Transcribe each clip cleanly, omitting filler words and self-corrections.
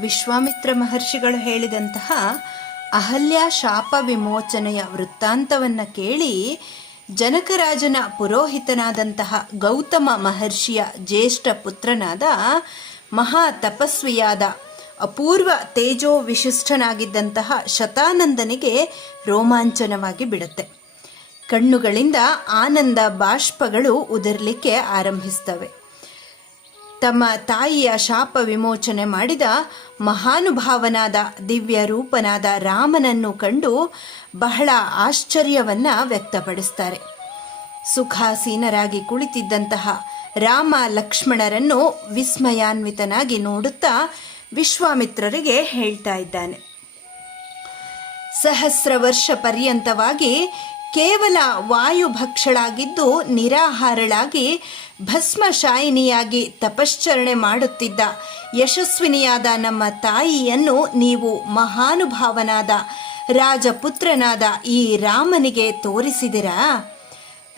ವಿಶ್ವಾಮಿತ್ರ ಮಹರ್ಷಿಗಳು ಹೇಳಿದಂತಹ ಅಹಲ್ಯ ಶಾಪ ವಿಮೋಚನೆಯ ವೃತ್ತಾಂತವನ್ನು ಕೇಳಿ ಜನಕರಾಜನ ಪುರೋಹಿತನಾದಂತಹ ಗೌತಮ ಮಹರ್ಷಿಯ ಜ್ಯೇಷ್ಠ ಪುತ್ರನಾದ ಮಹಾ ತಪಸ್ವಿಯಾದ ಅಪೂರ್ವ ತೇಜೋ ವಿಶಿಷ್ಟನಾಗಿದ್ದಂತಹ ಶತಾನಂದನಿಗೆ ರೋಮಾಂಚನವಾಗಿ ಬಿಡುತ್ತೆ. ಕಣ್ಣುಗಳಿಂದ ಆನಂದ ಬಾಷ್ಪಗಳು ಉದುರಲಿಕ್ಕೆ ಆರಂಭಿಸ್ತವೆ. ತಮ್ಮ ತಾಯಿಯ ಶಾಪ ವಿಮೋಚನೆ ಮಾಡಿದ ಮಹಾನುಭಾವನಾದ ದಿವ್ಯ ರೂಪನಾದ ರಾಮನನ್ನು ಕಂಡು ಬಹಳ ಆಶ್ಚರ್ಯವನ್ನ ವ್ಯಕ್ತಪಡಿಸ್ತಾರೆ. ಸುಖಾಸೀನರಾಗಿ ಕುಳಿತಿದ್ದಂತಹ ರಾಮ ಲಕ್ಷ್ಮಣರನ್ನು ವಿಸ್ಮಯಾನ್ವಿತನಾಗಿ ನೋಡುತ್ತಾ ವಿಶ್ವಾಮಿತ್ರರಿಗೆ ಹೇಳ್ತಾ ಇದ್ದಾನೆ. ಸಹಸ್ರ ವರ್ಷ ಪರ್ಯಂತವಾಗಿ ಕೇವಲ ವಾಯುಭಕ್ಷಳಾಗಿದ್ದು ನಿರಾಹಾರಳಾಗಿ ಭಸ್ಮಶಾಯಿನಿಯಾಗಿ ತಪಶ್ಚರಣೆ ಮಾಡುತ್ತಿದ್ದ ಯಶಸ್ವಿನಿಯಾದ ನಮ್ಮ ತಾಯಿಯನ್ನು ನೀವು ಮಹಾನುಭಾವನಾದ ರಾಜಪುತ್ರನಾದ ಈ ರಾಮನಿಗೆ ತೋರಿಸಿದಿರಾ?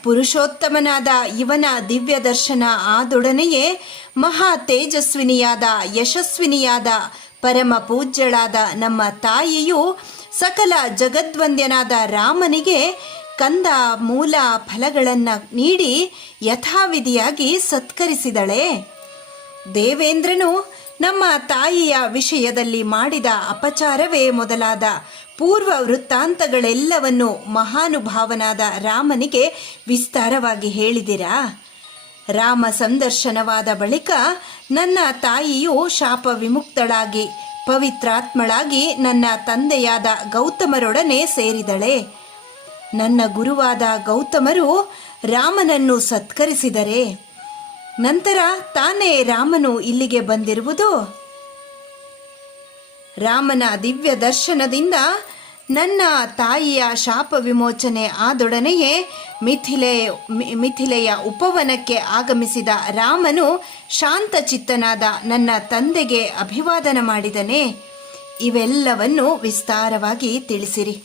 ಪುರುಷೋತ್ತಮನಾದ ಇವನ ದಿವ್ಯ ದರ್ಶನ ಆದೊಡನೆಯೇ ಮಹಾ ತೇಜಸ್ವಿನಿಯಾದ ಯಶಸ್ವಿನಿಯಾದ ಪರಮ ಪೂಜ್ಯಳಾದ ನಮ್ಮ ತಾಯಿಯು ಸಕಲ ಜಗದ್ವಂದ್ಯನಾದ ರಾಮನಿಗೆ ಕಂದ ಮೂಲ ಫಲಗಳನ್ನು ನೀಡಿ ಯಥಾವಿಧಿಯಾಗಿ ಸತ್ಕರಿಸಿದಳೆ. ದೇವೇಂದ್ರನು ನಮ್ಮ ತಾಯಿಯ ವಿಷಯದಲ್ಲಿ ಮಾಡಿದ ಅಪಚಾರವೇ ಮೊದಲಾದ ಪೂರ್ವ ವೃತ್ತಾಂತಗಳೆಲ್ಲವನ್ನು ಮಹಾನುಭಾವನಾದ ರಾಮನಿಗೆ ವಿಸ್ತಾರವಾಗಿ ಹೇಳಿದಿರಾ? ರಾಮ ಸಂದರ್ಶನವಾದ ಬಳಿಕ ನನ್ನ ತಾಯಿಯು ಶಾಪ ವಿಮುಕ್ತಳಾಗಿ ಪವಿತ್ರಾತ್ಮಳಾಗಿ ನನ್ನ ತಂದೆಯಾದ ಗೌತಮರೊಡನೆ ಸೇರಿದಳೆ. ನನ್ನ ಗುರುವಾದ ಗೌತಮರು ರಾಮನನ್ನು ಸತ್ಕರಿಸಿದರೆ ನಂತರ ತಾನೇ ರಾಮನು ಇಲ್ಲಿಗೆ ಬಂದಿರುವುದು. ರಾಮನ ದಿವ್ಯ ದರ್ಶನದಿಂದ ನನ್ನ ತಾಯಿಯ ಶಾಪ ವಿಮೋಚನೆ ಆದೊಡನೆಯೇ ಮಿಥಿಲೆಯ ಉಪವನಕ್ಕೆ ಆಗಮಿಸಿದ ರಾಮನು ಶಾಂತಚಿತ್ತನಾದ ನನ್ನ ತಂದೆಗೆ ಅಭಿವಾದನ ಮಾಡಿದನೆ. ಇವೆಲ್ಲವನ್ನು ವಿಸ್ತಾರವಾಗಿ ತಿಳಿಸಿರಿ.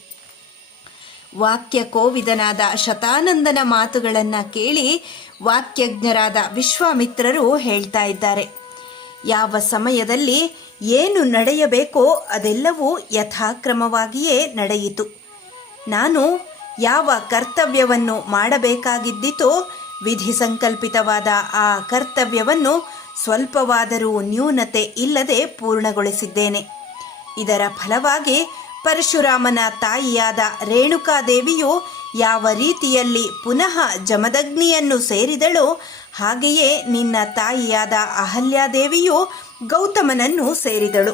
ವಾಕ್ಯ ಕೋವಿದನಾದ ಶತಾನಂದನ ಮಾತುಗಳನ್ನು ಕೇಳಿ ವಾಕ್ಯಜ್ಞರಾದ ವಿಶ್ವಾಮಿತ್ರರು ಹೇಳ್ತಾ ಇದ್ದಾರೆ. ಯಾವ ಸಮಯದಲ್ಲಿ ಏನು ನಡೆಯಬೇಕೋ ಅದೆಲ್ಲವೂ ಯಥಾಕ್ರಮವಾಗಿಯೇ ನಡೆಯಿತು. ನಾನು ಯಾವ ಕರ್ತವ್ಯವನ್ನು ಮಾಡಬೇಕಾಗಿದ್ದಿತೋ ವಿಧಿ ಸಂಕಲ್ಪಿತವಾದ ಆ ಕರ್ತವ್ಯವನ್ನು ಸ್ವಲ್ಪವಾದರೂ ನ್ಯೂನತೆ ಇಲ್ಲದೆ ಪೂರ್ಣಗೊಳಿಸಿದ್ದೇನೆ. ಇದರ ಫಲವಾಗಿ ಪರಶುರಾಮನ ತಾಯಿಯಾದ ರೇಣುಕಾದೇವಿಯು ಯಾವ ರೀತಿಯಲ್ಲಿ ಪುನಃ ಜಮದಗ್ನಿಯನ್ನು ಸೇರಿದಳೋ ಹಾಗೆಯೇ ನಿನ್ನ ತಾಯಿಯಾದ ಅಹಲ್ಯಾದೇವಿಯು ಗೌತಮನನ್ನು ಸೇರಿದಳು.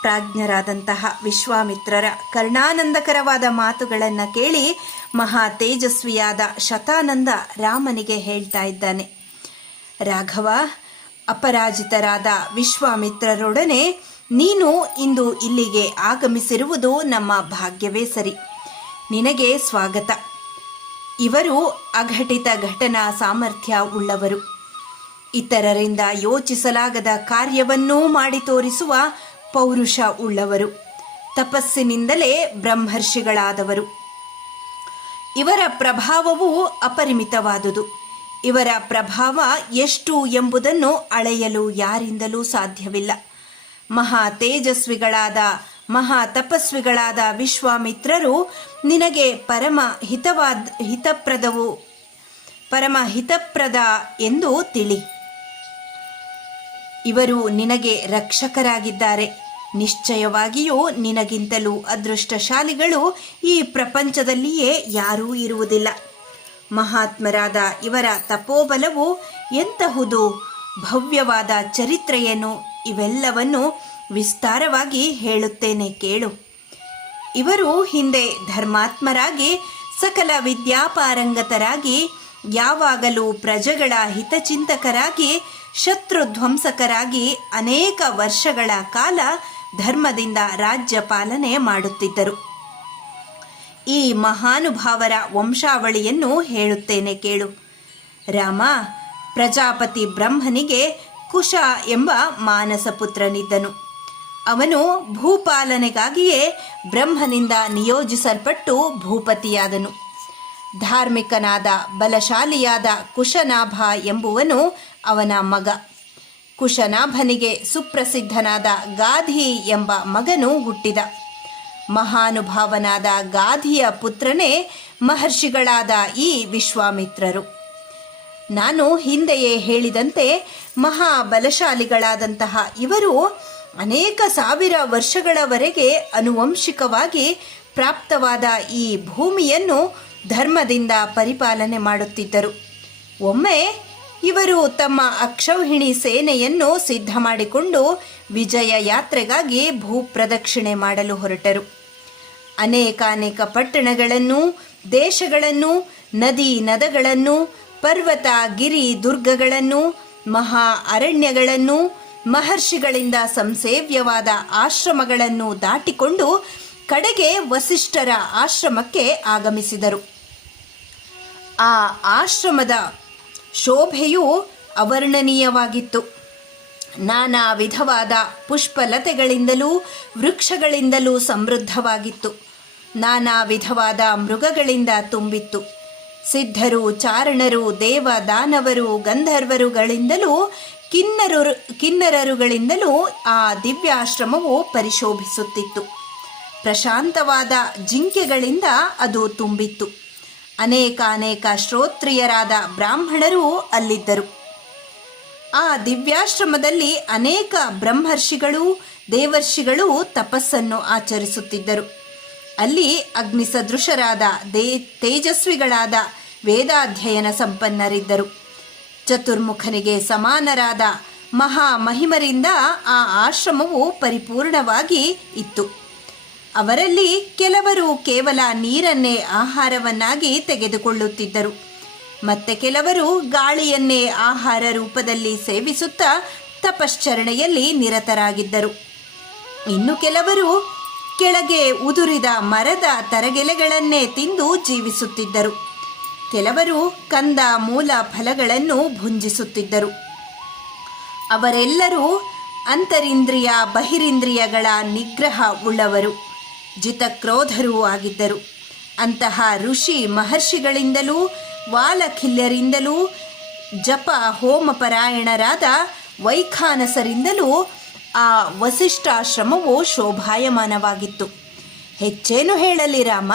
ಪ್ರಾಜ್ಞರಾದಂತಹ ವಿಶ್ವಾಮಿತ್ರರ ಕರ್ಣಾನಂದಕರವಾದ ಮಾತುಗಳನ್ನು ಕೇಳಿ ಮಹಾ ತೇಜಸ್ವಿಯಾದ ಶತಾನಂದ ರಾಮನಿಗೆ ಹೇಳ್ತಾ ಇದ್ದಾನೆ. ರಾಘವ, ಅಪರಾಜಿತರಾದ ವಿಶ್ವಾಮಿತ್ರರೊಡನೆ ನೀನು ಇಂದು ಇಲ್ಲಿಗೆ ಆಗಮಿಸಿರುವುದು ನಮ್ಮ ಭಾಗ್ಯವೇ ಸರಿ. ನಿನಗೆ ಸ್ವಾಗತ. ಇವರು ಅಘಟಿತ ಘಟನಾ ಸಾಮರ್ಥ್ಯ ಉಳ್ಳವರು. ಇತರರಿಂದ ಯೋಚಿಸಲಾಗದ ಕಾರ್ಯವನ್ನೂ ಮಾಡಿ ತೋರಿಸುವ ಪೌರುಷ ಉಳ್ಳವರು. ತಪಸ್ಸಿನಿಂದಲೇ ಬ್ರಹ್ಮರ್ಷಿಗಳಾದವರು. ಇವರ ಪ್ರಭಾವವು ಅಪರಿಮಿತವಾದುದು. ಇವರ ಪ್ರಭಾವ ಎಷ್ಟು ಎಂಬುದನ್ನು ಅಳೆಯಲು ಯಾರಿಂದಲೂ ಸಾಧ್ಯವಿಲ್ಲ. ಮಹಾ ತೇಜಸ್ವಿಗಳಾದ ಮಹಾ ತಪಸ್ವಿಗಳಾದ ವಿಶ್ವಾಮಿತ್ರರು ನಿನಗೆ ಪರಮ ಹಿತಪ್ರದ ಎಂದು ತಿಳಿ. ಇವರು ನಿನಗೆ ರಕ್ಷಕರಾಗಿದ್ದಾರೆ. ನಿಶ್ಚಯವಾಗಿಯೂ ನಿನಗಿಂತಲೂ ಅದೃಷ್ಟಶಾಲಿಗಳು ಈ ಪ್ರಪಂಚದಲ್ಲಿಯೇ ಯಾರೂ ಇರುವುದಿಲ್ಲ. ಮಹಾತ್ಮರಾದ ಇವರ ತಪೋಬಲವು ಎಂತಹುದು, ಭವ್ಯವಾದ ಚರಿತ್ರೆಯನ್ನು ಇವೆಲ್ಲವನ್ನು ವಿಸ್ತಾರವಾಗಿ ಹೇಳುತ್ತೇನೆ ಕೇಳು. ಇವರು ಹಿಂದೆ ಧರ್ಮಾತ್ಮರಾಗಿ ಸಕಲ ವಿದ್ಯಾಪಾರಂಗತರಾಗಿ ಯಾವಾಗಲೂ ಪ್ರಜೆಗಳ ಹಿತಚಿಂತಕರಾಗಿ ಶತ್ರುಧ್ವಂಸಕರಾಗಿ ಅನೇಕ ವರ್ಷಗಳ ಕಾಲ ಧರ್ಮದಿಂದ ರಾಜ್ಯ ಪಾಲನೆ ಮಾಡುತ್ತಿದ್ದರು. ಈ ಮಹಾನುಭಾವರ ವಂಶಾವಳಿಯನ್ನು ಹೇಳುತ್ತೇನೆ ಕೇಳು. ರಾಮ, ಪ್ರಜಾಪತಿ ಬ್ರಹ್ಮನಿಗೆ ಕುಶ ಎಂಬ ಮಾನಸ ಪುತ್ರನಿದ್ದನು. ಅವನು ಭೂಪಾಲನೆಗಾಗಿಯೇ ಬ್ರಹ್ಮನಿಂದ ನಿಯೋಜಿಸಲ್ಪಟ್ಟು ಭೂಪತಿಯಾದನು. ಧಾರ್ಮಿಕನಾದ ಬಲಶಾಲಿಯಾದ ಕುಶನಾಭ ಎಂಬುವನು ಅವನ ಮಗ. ಕುಶನಾಭನಿಗೆ ಸುಪ್ರಸಿದ್ಧನಾದ ಗಾಧಿ ಎಂಬ ಮಗನು ಹುಟ್ಟಿದ. ಮಹಾನುಭಾವನಾದ ಗಾಧಿಯ ಪುತ್ರನೇ ಮಹರ್ಷಿಗಳಾದ ಈ ವಿಶ್ವಾಮಿತ್ರರು. ನಾನು ಹಿಂದೆಯೇ ಹೇಳಿದಂತೆ ಮಹಾಬಲಶಾಲಿಗಳಾದಂತಹ ಇವರು ಅನೇಕ ಸಾವಿರ ವರ್ಷಗಳವರೆಗೆ ಆನುವಂಶಿಕವಾಗಿ ಪ್ರಾಪ್ತವಾದ ಈ ಭೂಮಿಯನ್ನು ಧರ್ಮದಿಂದ ಪರಿಪಾಲನೆ ಮಾಡುತ್ತಿದ್ದರು. ಒಮ್ಮೆ ಇವರು ತಮ್ಮ ಅಕ್ಷೌಹಿಣಿ ಸೇನೆಯನ್ನು ಸಿದ್ಧ ಮಾಡಿಕೊಂಡು ವಿಜಯ ಯಾತ್ರೆಗಾಗಿ ಭೂಪ್ರದಕ್ಷಿಣೆ ಮಾಡಲು ಹೊರಟರು. ಅನೇಕಾನೇಕ ಪಟ್ಟಣಗಳನ್ನು, ದೇಶಗಳನ್ನು, ನದಿ ನದಗಳನ್ನು, ಪರ್ವತ ಗಿರಿ ದುರ್ಗಗಳನ್ನು, ಮಹಾ ಅರಣ್ಯಗಳನ್ನು, ಮಹರ್ಷಿಗಳಿಂದ ಸಂಸೇವ್ಯವಾದ ಆಶ್ರಮಗಳನ್ನು ದಾಟಿಕೊಂಡು ಕಡೆಗೆ ವಸಿಷ್ಠರ ಆಶ್ರಮಕ್ಕೆ ಆಗಮಿಸಿದರು. ಆ ಆಶ್ರಮದ ಶೋಭೆಯು ಅವರ್ಣನೀಯವಾಗಿತ್ತು. ನಾನಾ ವಿಧವಾದ ಪುಷ್ಪಲತೆಗಳಿಂದಲೂ ವೃಕ್ಷಗಳಿಂದಲೂ ಸಮೃದ್ಧವಾಗಿತ್ತು. ನಾನಾ ವಿಧವಾದ ಮೃಗಗಳಿಂದ ತುಂಬಿತ್ತು. ಸಿದ್ಧರು, ಚಾರಣರು, ದೇವ ದಾನವರು, ಗಂಧರ್ವರುಗಳಿಂದಲೂ ಕಿನ್ನರರುಗಳಿಂದಲೂ ಆ ದಿವ್ಯಾಶ್ರಮವು ಪರಿಶೋಭಿಸುತ್ತಿತ್ತು. ಪ್ರಶಾಂತವಾದ ಜಿಂಕೆಗಳಿಂದ ಅದು ತುಂಬಿತ್ತು. ಅನೇಕಾನೇಕ ಶ್ರೋತ್ರಿಯರಾದ ಬ್ರಾಹ್ಮಣರು ಅಲ್ಲಿದ್ದರು. ಆ ದಿವ್ಯಾಶ್ರಮದಲ್ಲಿ ಅನೇಕ ಬ್ರಹ್ಮರ್ಷಿಗಳು, ದೇವರ್ಷಿಗಳು ತಪಸ್ಸನ್ನು ಆಚರಿಸುತ್ತಿದ್ದರು. ಅಲ್ಲಿ ಅಗ್ನಿಸದೃಶರಾದ ತೇಜಸ್ವಿಗಳಾದ ವೇದಾಧ್ಯಯನ ಸಂಪನ್ನರಿದ್ದರು. ಚತುರ್ಮುಖನಿಗೆ ಸಮಾನರಾದ ಮಹಾಮಹಿಮರಿಂದ ಆ ಆಶ್ರಮವು ಪರಿಪೂರ್ಣವಾಗಿ ಇತ್ತು. ಅವರಲ್ಲಿ ಕೆಲವರು ಕೇವಲ ನೀರನ್ನೇ ಆಹಾರವನ್ನಾಗಿ ತೆಗೆದುಕೊಳ್ಳುತ್ತಿದ್ದರು. ಮತ್ತೆ ಕೆಲವರು ಗಾಳಿಯನ್ನೇ ಆಹಾರ ರೂಪದಲ್ಲಿ ಸೇವಿಸುತ್ತಾ ತಪಶ್ಚರಣೆಯಲ್ಲಿ ನಿರತರಾಗಿದ್ದರು. ಇನ್ನು ಕೆಲವರು ಕೆಳಗೆ ಉದುರಿದ ಮರದ ತರಗೆಲೆಗಳನ್ನೇ ತಿಂದು ಜೀವಿಸುತ್ತಿದ್ದರು. ಕೆಲವರು ಕಂದ ಮೂಲ ಫಲಗಳನ್ನು ಭುಂಜಿಸುತ್ತಿದ್ದರು. ಅವರೆಲ್ಲರೂ ಅಂತರಿಂದ್ರಿಯ ಬಹಿರಿಂದ್ರಿಯಗಳ ನಿಗ್ರಹ ಉಳ್ಳವರು, ಜಿತಕ್ರೋಧರೂ ಆಗಿದ್ದರು. ಅಂತಹ ಋಷಿ ಮಹರ್ಷಿಗಳಿಂದಲೂ ವಾಲಖಿಲ್ಯರಿಂದಲೂ ಜಪ ಹೋಮಪರಾಯಣರಾದ ವೈಖಾನಸರಿಂದಲೂ ಆ ವಸಿಷ್ಠಾಶ್ರಮವು ಶೋಭಾಯಮಾನವಾಗಿತ್ತು. ಹೆಚ್ಚೇನು ಹೇಳಲಿ ರಾಮ,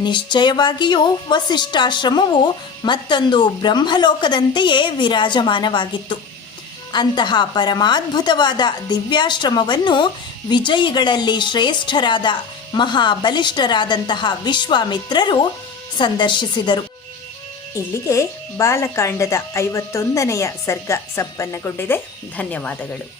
ನಿಶ್ಚಯವಾಗಿಯೂ ವಸಿಷ್ಠಾಶ್ರಮವು ಮತ್ತೊಂದು ಬ್ರಹ್ಮಲೋಕದಂತೆಯೇ ವಿರಾಜಮಾನವಾಗಿತ್ತು. ಅಂತಹ ಪರಮಾದ್ಭುತವಾದ ದಿವ್ಯಾಶ್ರಮವನ್ನು ವಿಜಯಿಗಳಲ್ಲಿ ಶ್ರೇಷ್ಠರಾದ ಮಹಾಬಲಿಷ್ಠರಾದಂತಹ ವಿಶ್ವಾಮಿತ್ರರು ಸಂದರ್ಶಿಸಿದರು. ಇಲ್ಲಿಗೆ ಬಾಲಕಾಂಡದ 51ನೆಯ ಸರ್ಗ ಸಂಪನ್ನಗೊಂಡಿದೆ. ಧನ್ಯವಾದಗಳು.